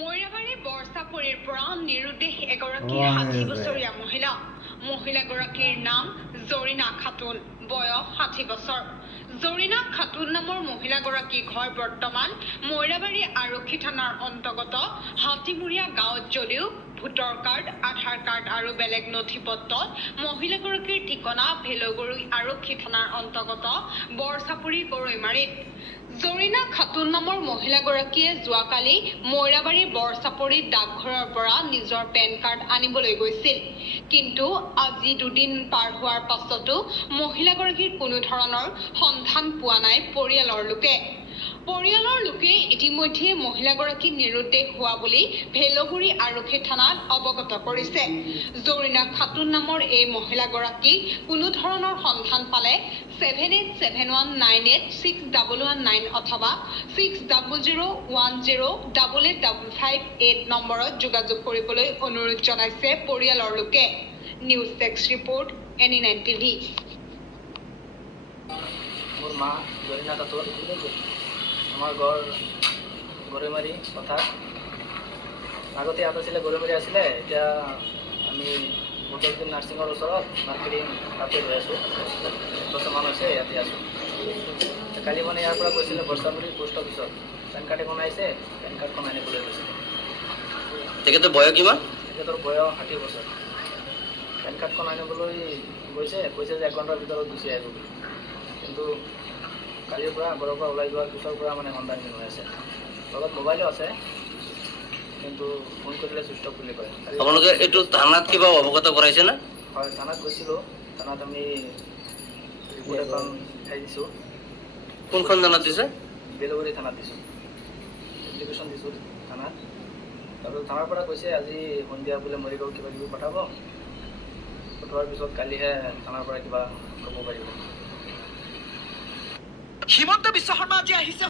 মৈৰাবাৰী বৰচাপৰিৰ পৰা নিৰুদ্দেশ এগৰাকী 60 বছৰীয়া মহিলাগৰাকীৰ নাম জৰিনা খাতুন, বয়স 60 বছৰ। জৰিনা খাতুন নামৰ মহিলাগৰাকী ঘৰ বৰ্তমান মৈৰাবাৰী আৰক্ষী থানাৰ অন্তৰ্গত হাতীমুৰীয়া গাঁৱত যদিও ভোটাৰ কাৰ্ড, আধাৰ কাৰ্ড আৰু বেলেগ নথিপত্ৰত মহিলাগৰাকীৰ ঠিকনা ভেলগুৰি আৰক্ষী থানাৰ অন্তৰ্গত বৰচাপৰি গৰৈমাৰীত। জৰিনা খাতুন নামৰ মহিলাগৰাকীয়ে যোৱাকালি মৈৰাবাৰী বৰচাপৰি ডাকঘৰৰ পৰা নিজৰ পেন কাৰ্ড আনিবলৈ গৈছিল। কিন্তু আজি দুদিন পাৰ হোৱাৰ পাছতো মহিলাগৰাকীৰ কোনো ধৰণৰ সন্ধান পোৱা নাই পৰিয়ালৰ লোকে ইতিমধ্যে মহিলাগৰাকী নিৰুদ্দেশ হোৱা বুলি ভেলগুৰি আৰক্ষী থানাত অৱগত কৰিছে। জৰিনা খাতুন নামৰ এই মহিলাগৰাকীক কোনো ধৰণৰ সন্ধান পালে 7871986119 অথবা 6001088558 নম্বৰত যোগাযোগ কৰিবলৈ অনুৰোধ জনাইছে পৰিয়ালৰ লোকে। News desk report NE9 TV। মোৰ মা জৰিনা খাতুন, আমাৰ ঘৰ গৰৈমাৰী পথাৰ। আগতে ইয়াত আছিলে, গৰৈমাৰী আছিলে। এতিয়া আমি বদলদিন নাৰ্ছিঙৰ ওচৰত মাৰ্কেটিং তাতে লৈ আছোঁ। 1 বছৰমান হৈছে ইয়াতে আছোঁ। কালি মানে ইয়াৰ পৰা গৈছিলে বৰচাপৰি পোষ্ট অফিচত, পেন কাৰ্ড এখন আহিছে, পেন কাৰ্ডখন আনিবলৈ গৈছিলে। তেখেতৰ বয়স কিমান? তেখেতৰ বয়স 60 বছৰ। পেন কাৰ্ডখন আনিবলৈ কৈছে যে 1 ঘণ্টাৰ ভিতৰত গুচি আহিব বুলি। কিন্তু কালিৰ পৰা ঘৰৰ পৰা ওলাই যোৱাৰ পিছৰ পৰা মানে সন্ধানহীন হৈ আছে। লগত মোবাইলো আছে, কিন্তু ফোন কৰিলে চুইচ অফ বুলি কয়। আপোনালোকে এইটো থানাত কিবা অৱগত কৰাইছে না? হয়, থানাত গৈছিলোঁ। থানাত আমি ৰিপৰ্ট এখন লিখাই দিছোঁ। কোনখন থানাত দিছে? ভেলগুৰি থানাত দিছোঁ, এপ্লিকেশ্যন দিছোঁ থানাত। তাৰপিছত থানাৰ পৰা কৈছে আজি সন্ধিয়া বোলে মৰিগাঁও কিবা কিবি পঠাব। পঠোৱাৰ পিছত কালিহে থানাৰ পৰা কিবা ক'ব পাৰিব। হিমন্ত বিশ্ব শৰ্মা আজি আহিছে।